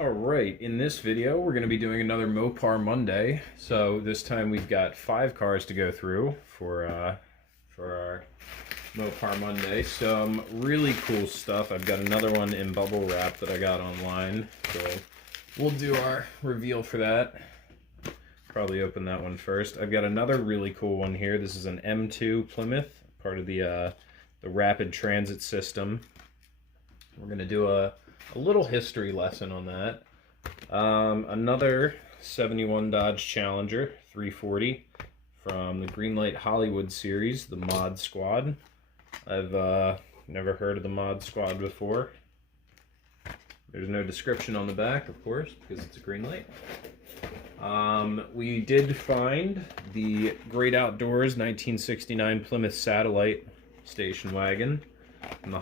Alright, in this video we're going to be doing another Mopar Monday. So this time we've got 5 cars to go through for our Mopar Monday. Some really cool stuff. I've got another one in bubble wrap that I got online. So we'll do our reveal for that. Probably open that one first. I've got another really cool one here. This is an M2 Plymouth, part of the rapid transit system. We're going to do a little history lesson on that. Another 71 Dodge Challenger 340 from the Greenlight Hollywood series, the Mod Squad. I've never heard of the Mod Squad before. There's no description on the back, of course, because it's a Greenlight. We did find the Great Outdoors 1969 Plymouth Satellite station wagon from the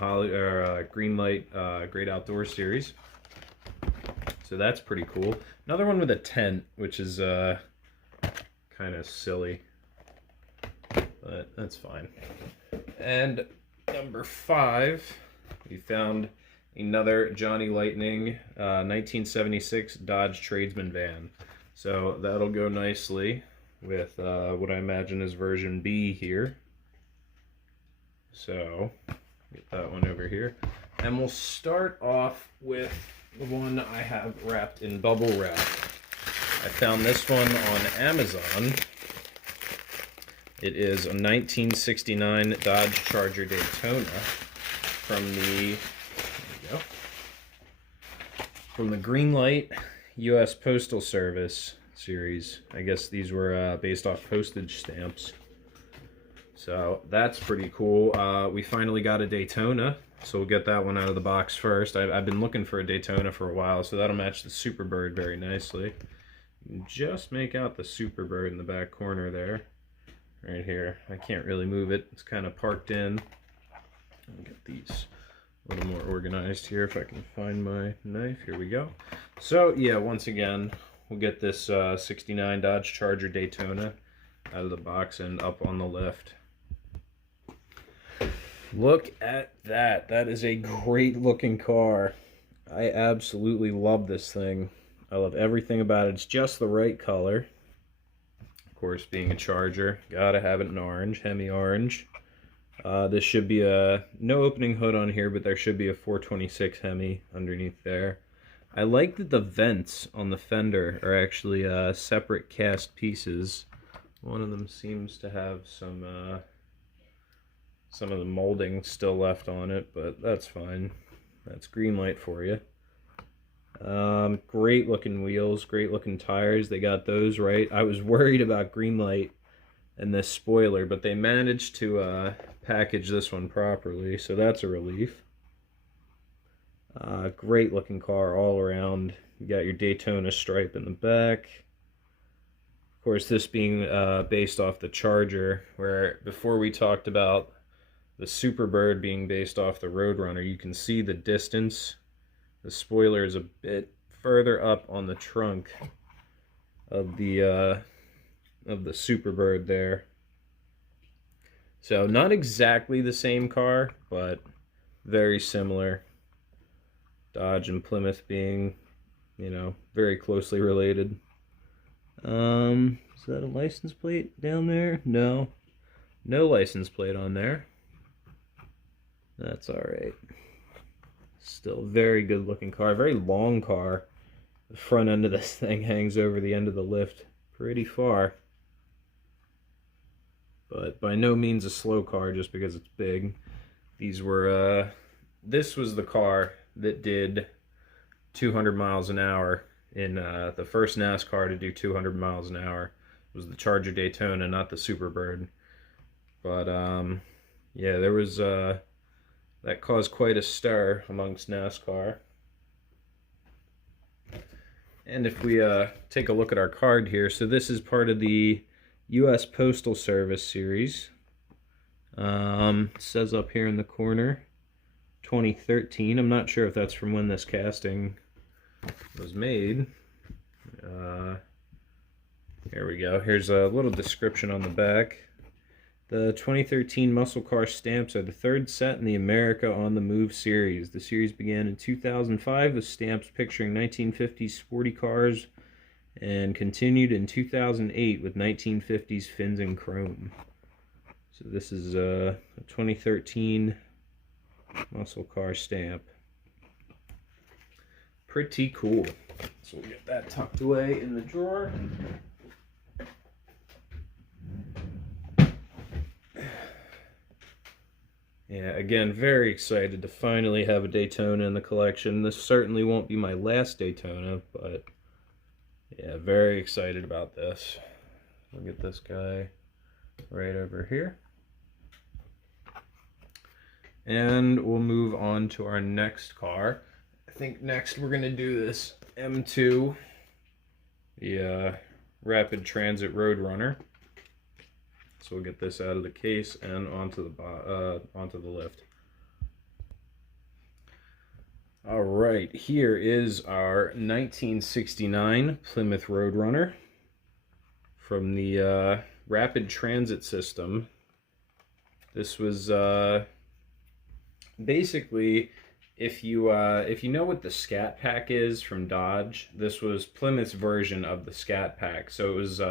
Greenlight Great Outdoors series. So that's pretty cool. Another one with a tent, which is kind of silly, but that's fine. And number 5, we found another Johnny Lightning 1976 Dodge Tradesman van. So that'll go nicely with what I imagine is version B here. So get that one over here. And we'll start off with the one I have wrapped in bubble wrap. I found this one on Amazon. It is a 1969 Dodge Charger Daytona from the Greenlight U.S. Postal Service series. I guess these were based off postage stamps. So that's pretty cool. We finally got a Daytona, so we'll get that one out of the box first. I've been looking for a Daytona for a while, so that'll match the Superbird very nicely. You can just make out the Superbird in the back corner there, right here. I can't really move it. It's kind of parked in. I'll get these a little more organized here if I can find my knife. Here we go. So yeah, once again, we'll get this 69 Dodge Charger Daytona out of the box and up on the lift. Look at that. That is a great looking car. I absolutely love this thing. I love everything about it. It's just the right color. Of course, being a Charger, gotta have it in orange, Hemi orange. This should be no opening hood on here, but there should be a 426 Hemi underneath there. I like that the vents on the fender are actually separate cast pieces. One of them seems to have some of the molding still left on it, but that's fine. That's Greenlight for you. Great looking wheels, great looking tires. They got those right. I was worried about Greenlight and this spoiler, but they managed to package this one properly, so that's a relief. Great looking car all around. You got your Daytona stripe in the back. Of course, this being based off the Charger, where before we talked about the Superbird being based off the Roadrunner, you can see the distance. The spoiler is a bit further up on the trunk of the Superbird there. So not exactly the same car, but very similar. Dodge and Plymouth being, you know, very closely related. Is that a license plate down there? No. No license plate on there. That's alright. Still very good looking car. Very long car. The front end of this thing hangs over the end of the lift pretty far. But by no means a slow car just because it's big. These were, this was the car that did 200 miles an hour in the first NASCAR to do 200 miles an hour. It was the Charger Daytona, not the Superbird. But yeah, there was that caused quite a stir amongst NASCAR. And if we take a look at our card here, so this is part of the U.S. Postal Service series. It says up here in the corner 2013. I'm not sure if that's from when this casting was made. Here we go. Here's a little description on the back. The 2013 muscle car stamps are the third set in the America on the Move series. The series began in 2005 with stamps picturing 1950s sporty cars and continued in 2008 with 1950s fins in chrome. So this is a 2013 muscle car stamp. Pretty cool. So we'll get that tucked away in the drawer. Yeah, again, very excited to finally have a Daytona in the collection. This certainly won't be my last Daytona, but yeah, very excited about this. We'll get this guy right over here. And we'll move on to our next car. I think next we're going to do this M2, the Rapid Transit Roadrunner. So we'll get this out of the case and onto the lift. All right, here is our 1969 Plymouth Roadrunner from the Rapid Transit system. This was basically, if you know what the Scat Pack is from Dodge, this was Plymouth's version of the Scat Pack. So it was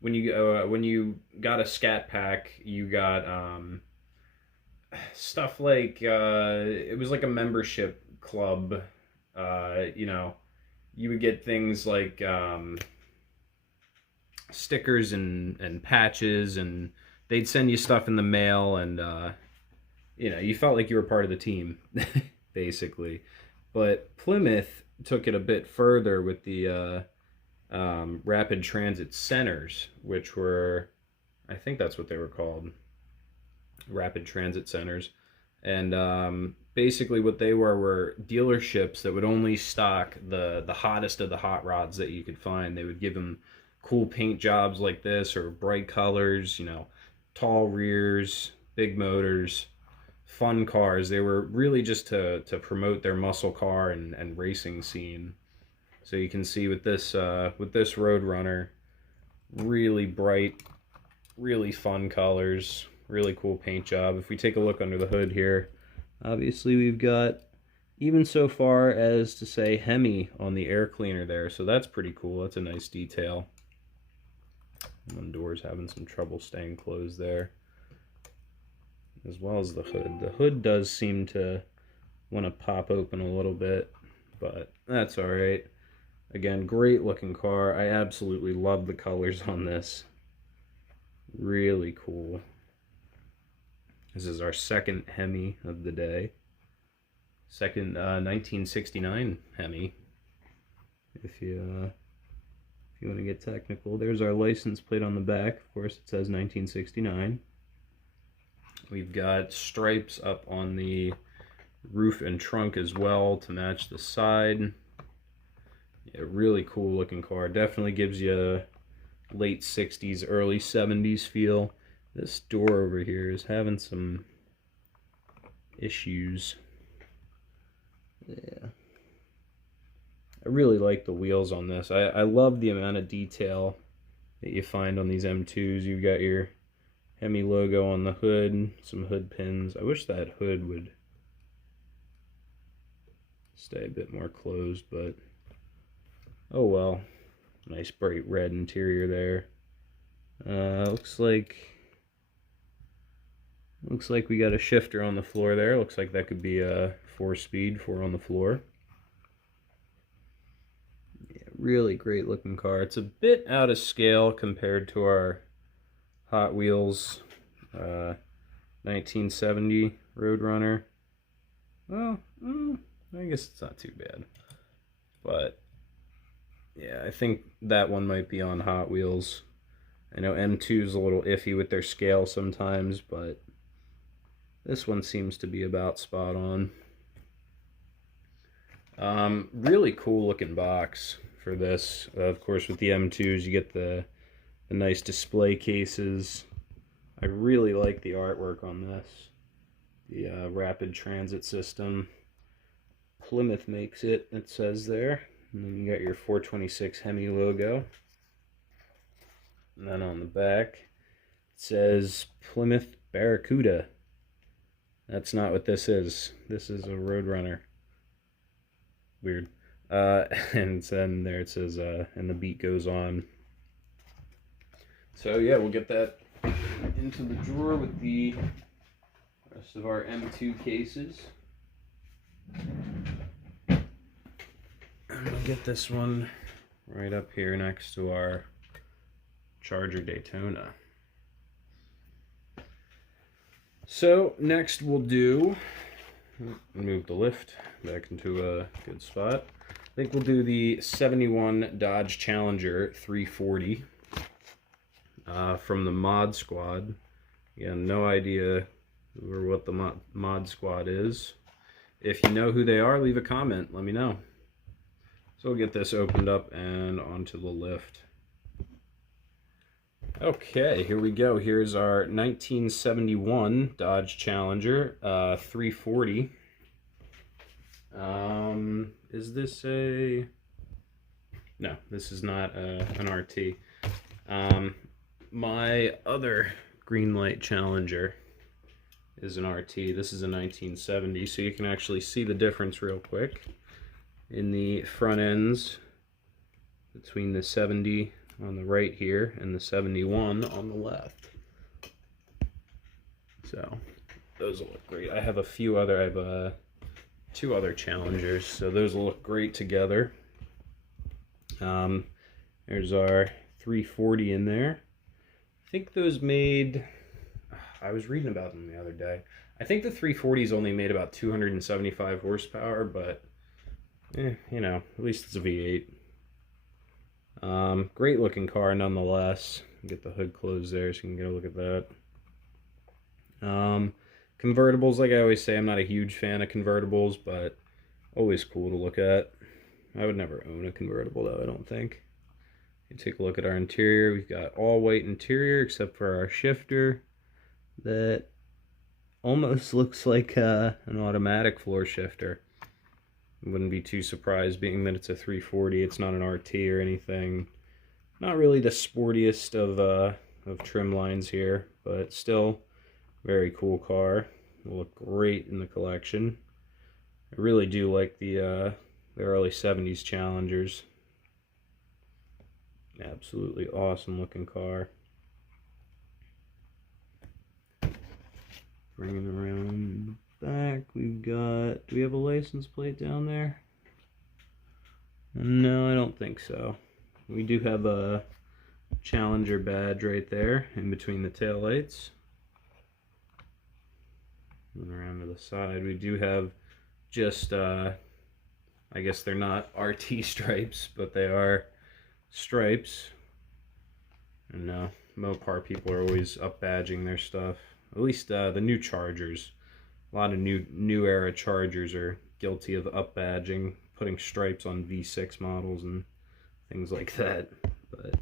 when you got a Scat Pack, you got stuff like it was like a membership club. You know, you would get things like stickers and patches, and they'd send you stuff in the mail, and you know, you felt like you were part of the team, basically. But Plymouth took it a bit further with the Rapid Transit Centers, which were, I think that's what they were called, Rapid Transit Centers. And basically what they were dealerships that would only stock the hottest of the hot rods that you could find. They would give them cool paint jobs like this, or bright colors, you know, tall rears, big motors, fun cars. They were really just to promote their muscle car and racing scene. So you can see with this Roadrunner, really bright, really fun colors, really cool paint job. If we take a look under the hood here, obviously we've got even so far as to say Hemi on the air cleaner there, so that's pretty cool. That's a nice detail. One door's having some trouble staying closed there, as well as the hood. The hood does seem to want to pop open a little bit, but that's all right. Again, great looking car. I absolutely love the colors on this. Really cool. This is our second Hemi of the day. Second 1969 Hemi. If you want to get technical. There's our license plate on the back. Of course, it says 1969. We've got stripes up on the roof and trunk as well to match the side. Yeah, really cool looking car. Definitely gives you a late 60s, early 70s feel. This door over here is having some issues. Yeah. I really like the wheels on this. I love the amount of detail that you find on these M2s. You've got your Hemi logo on the hood, some hood pins. I wish that hood would stay a bit more closed, but oh well. Nice bright red interior there. Looks like we got a shifter on the floor there. Looks like that could be a 4-speed, 4 on the floor. Yeah, really great looking car. It's a bit out of scale compared to our Hot Wheels 1970 Roadrunner. Well, I guess it's not too bad. But yeah, I think that one might be on Hot Wheels. I know M2's a little iffy with their scale sometimes, but this one seems to be about spot on. Really cool looking box for this. Of course, with the M2s, you get the nice display cases. I really like the artwork on this. The Rapid Transit System. Plymouth makes it, it says there. And then you got your 426 Hemi logo. And then on the back, says Plymouth Barracuda. That's not what this is. This is a Roadrunner. Weird. And then there it says, and the beat goes on. So yeah, we'll get that into the drawer with the rest of our M2 cases. And we'll get this one right up here next to our Charger Daytona. So next we'll do, move the lift back into a good spot. I think we'll do the 71 Dodge Challenger 340 from the Mod Squad. Again, no idea who or what the Mod Squad is. If you know who they are, leave a comment, let me know. So we'll get this opened up and onto the lift. Okay, here we go. Here's our 1971 Dodge Challenger 340. Is this a... No, this is not an RT. My other Greenlight Challenger is an RT. This is a 1970, so you can actually see the difference real quick in the front ends between the 70 on the right here and the 71 on the left. So those will look great. I have two other Challengers, so those will look great together. There's our 340 in there. I think those made, I was reading about them the other day. I think the 340s only made about 275 horsepower, but you know, at least it's a V8. Great looking car nonetheless. Get the hood closed there so you can get a look at that. Convertibles, like I always say, I'm not a huge fan of convertibles, but always cool to look at. I would never own a convertible though, I don't think. You take a look at our interior. We've got all white interior except for our shifter that almost looks like an automatic floor shifter. Wouldn't be too surprised, being that it's a 340. It's not an RT or anything. Not really the sportiest of trim lines here, but still very cool car. Will look great in the collection. I really do like the early 70s Challengers. Absolutely awesome looking car. Bringing around the back, we've got, do we have a license plate down there? No, I don't think so. We do have a Challenger badge right there in between the taillights. And around to the side, we do have just, I guess they're not RT stripes, but they are stripes. And Mopar people are always up badging their stuff. At least the new Chargers. A lot of new era Chargers are guilty of up badging, putting stripes on V6 models and things like that. But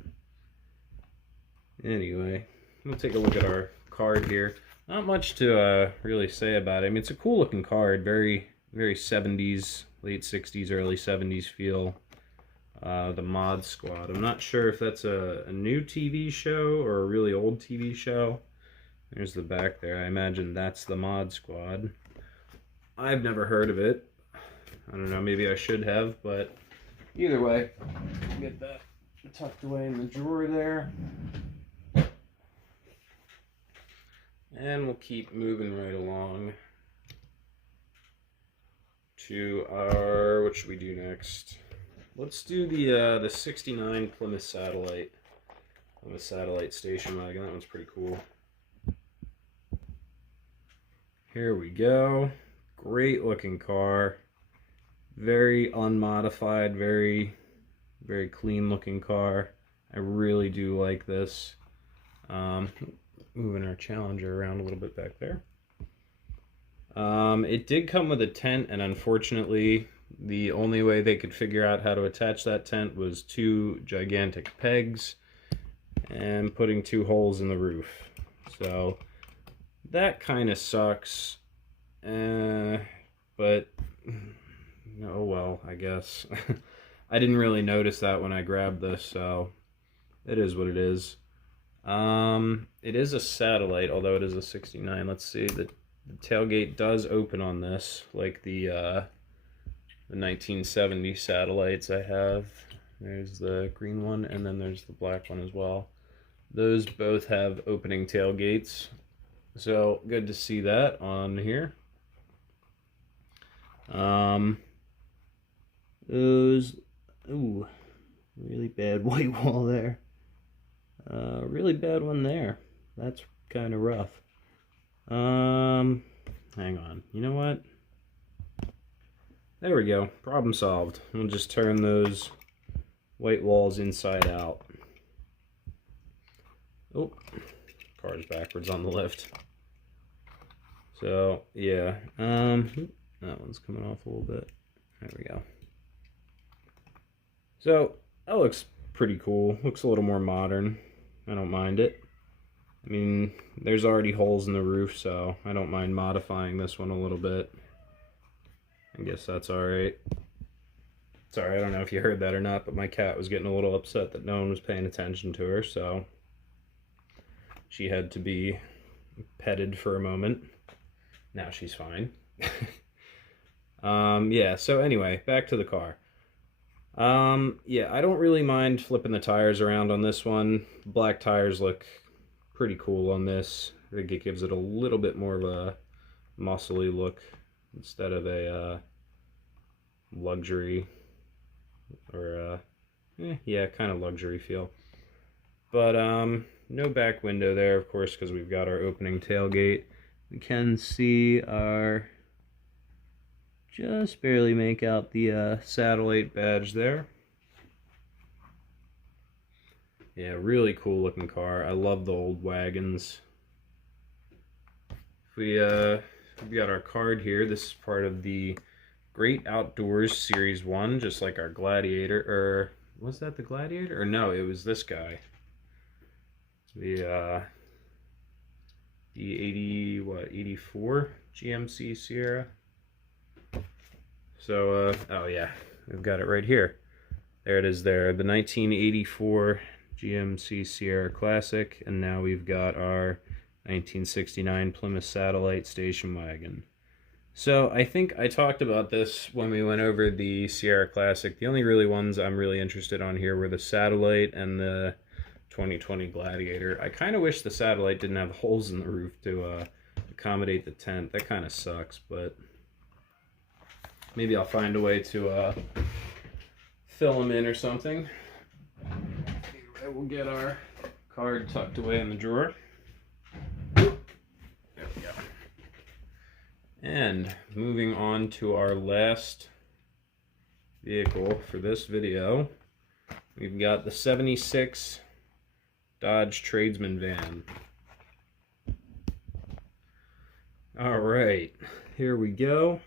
anyway, we'll take a look at our card here. Not much to really say about it. I mean, it's a cool looking card, very 70s, late 60s, early 70s feel. The Mod Squad. I'm not sure if that's a new TV show or a really old TV show. There's the back there. I imagine that's the Mod Squad. I've never heard of it. I don't know, maybe I should have, but either way, get that tucked away in the drawer there. And we'll keep moving right along to our, what should we do next? Let's do the 69 Plymouth Satellite. Plymouth Satellite station wagon. That one's pretty cool. Here we go. Great looking car. Very unmodified, very clean looking car. I really do like this. Moving our Challenger around a little bit back there. It did come with a tent, and unfortunately the only way they could figure out how to attach that tent was two gigantic pegs and putting two holes in the roof. So that kind of sucks, but oh well, I guess. I didn't really notice that when I grabbed this, so it is what it is. It is a Satellite, although it is a 69. Let's see, the tailgate does open on this, like the 1970 Satellites I have. There's the green one, and then there's the black one as well. Those both have opening tailgates, so good to see that on here. Those, ooh, really bad white wall there. Really bad one there. That's kind of rough. Hang on. You know what? There we go. Problem solved. We'll just turn those white walls inside out. Oh, car's backwards on the lift. So, yeah. That one's coming off a little bit. There we go. So, that looks pretty cool. Looks a little more modern. I don't mind it. I mean, there's already holes in the roof, so I don't mind modifying this one a little bit. I guess that's alright. Sorry, I don't know if you heard that or not, but my cat was getting a little upset that no one was paying attention to her, so she had to be petted for a moment. Now she's fine. Yeah, so anyway, back to the car. Yeah, I don't really mind flipping the tires around on this one. Black tires look pretty cool on this. I think it gives it a little bit more of a muscly look instead of a luxury or yeah, kind of luxury feel. But no back window there, of course, because we've got our opening tailgate. We can see our, just barely make out the Satellite badge there. Yeah, really cool looking car. I love the old wagons. We've got our card here. This is part of the Great Outdoors Series 1, just like our Gladiator, or was that the Gladiator? Or no, it was this guy. The 84 GMC Sierra. So, oh yeah, we've got it right here. There it is there, the 1984 GMC Sierra Classic, and now we've got our 1969 Plymouth Satellite station wagon. So I think I talked about this when we went over the Sierra Classic. The only really ones I'm really interested on here were the Satellite and the 2020 Gladiator. I kind of wish the Satellite didn't have holes in the roof to accommodate the tent. That kind of sucks, but maybe I'll find a way to fill them in or something. Anyway, we'll get our card tucked away in the drawer. There we go. And moving on to our last vehicle for this video, we've got the 76 Dodge Tradesman van. All right, here we go.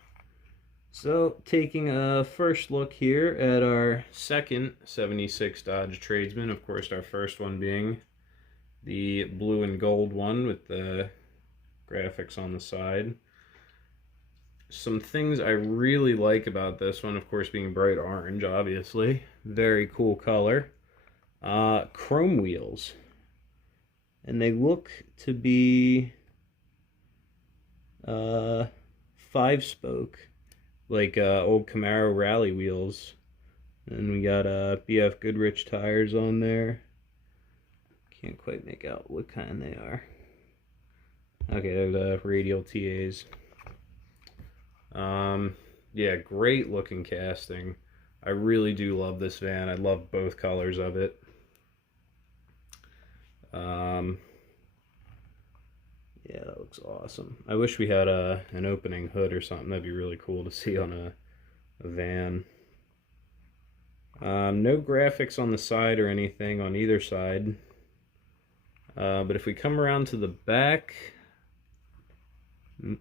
So, taking a first look here at our second 76 Dodge Tradesman, of course our first one being the blue and gold one with the graphics on the side. Some things I really like about this one, of course, being bright orange, obviously. Very cool color. Chrome wheels. And they look to be 5-spoke, like old Camaro rally wheels. And we got BF Goodrich tires on there. Can't quite make out what kind they are. Okay, they're the radial TAs. Yeah, great looking casting. I really do love this van. I love both colors of it. Yeah, that looks awesome. I wish we had an opening hood or something. That'd be really cool to see on a van. No graphics on the side or anything on either side. But if we come around to the back,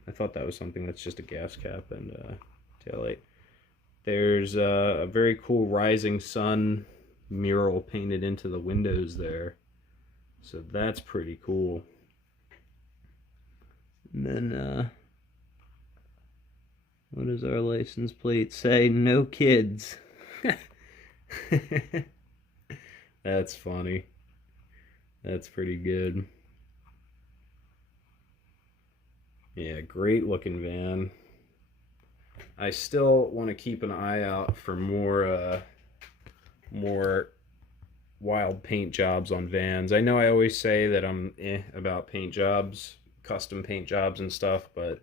I thought that was something that's just a gas cap and taillight. There's a very cool rising sun mural painted into the windows there. So that's pretty cool. And then, what does our license plate say? No kids. That's funny. That's pretty good. Yeah, great looking van. I still want to keep an eye out for more wild paint jobs on vans. I know I always say that I'm about paint jobs, custom paint jobs and stuff, but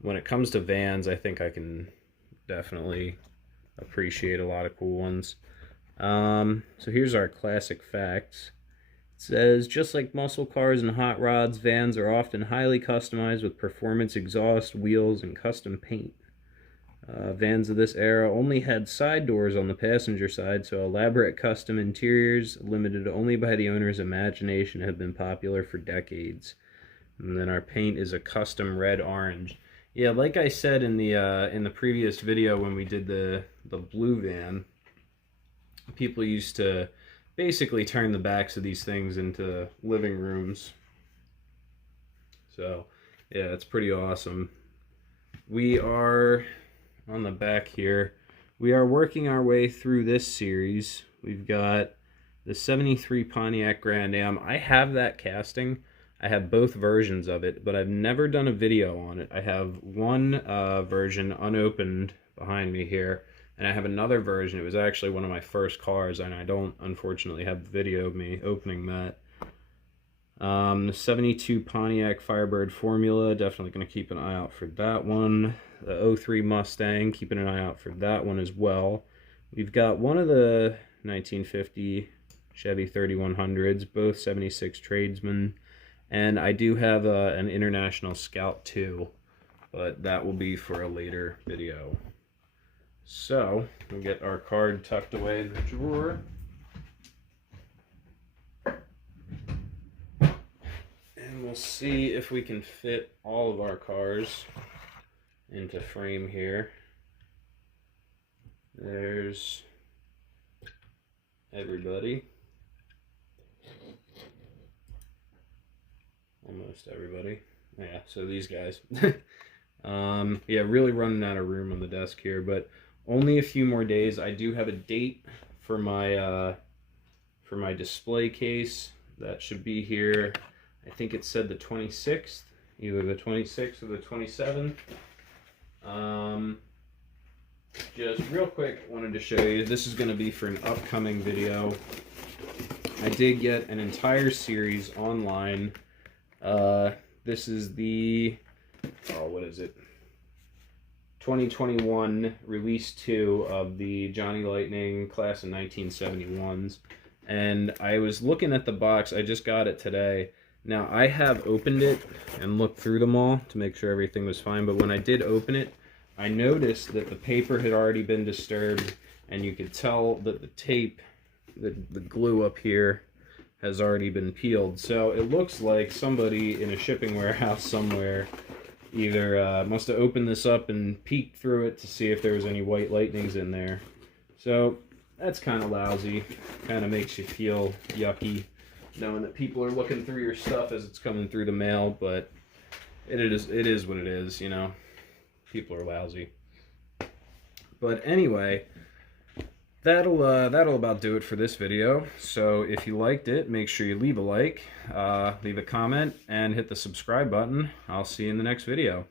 when it comes to vans, I think I can definitely appreciate a lot of cool ones. So here's our classic facts. It says, just like muscle cars and hot rods, vans are often highly customized with performance exhaust, wheels, and custom paint. Vans of this era only had side doors on the passenger side, so elaborate custom interiors, limited only by the owner's imagination, have been popular for decades. And then our paint is a custom red-orange. Yeah, like I said in the previous video when we did the blue van, people used to basically turn the backs of these things into living rooms. So, yeah, it's pretty awesome. We are, on the back here, we are working our way through this series. We've got the 73 Pontiac Grand Am. I have that casting. I have both versions of it, but I've never done a video on it. I have one version unopened behind me here, and I have another version. It was actually one of my first cars, and I don't, unfortunately, have video of me opening that. The 72 Pontiac Firebird Formula, definitely going to keep an eye out for that one. The 03 Mustang, keeping an eye out for that one as well. We've got one of the 1950 Chevy 3100s, both 76 Tradesman. And I do have an International Scout too, but that will be for a later video. So, we'll get our card tucked away in the drawer. And we'll see if we can fit all of our cars into frame here. There's everybody. Almost everybody. Yeah, so these guys. Yeah, really running out of room on the desk here, but only a few more days. I do have a date for my display case. That should be here. I think it said the 26th, either the 26th or the 27th. Just real quick, wanted to show you, this is going to be for an upcoming video. I did get an entire series online. This is the, what is it? 2021 release 2 of the Johnny Lightning class of 1971s. And I was looking at the box, I just got it today. Now, I have opened it and looked through them all to make sure everything was fine, but when I did open it, I noticed that the paper had already been disturbed, and you could tell that the tape, the glue up here, has already been peeled. So it looks like somebody in a shipping warehouse somewhere either must have opened this up and peeked through it to see if there was any white lightnings in there. So that's kind of lousy. Kind of makes you feel yucky knowing that people are looking through your stuff as it's coming through the mail, but it is what it is, you know. People are lousy. But anyway, that'll about do it for this video. So if you liked it, make sure you leave a like, leave a comment, and hit the subscribe button. I'll see you in the next video.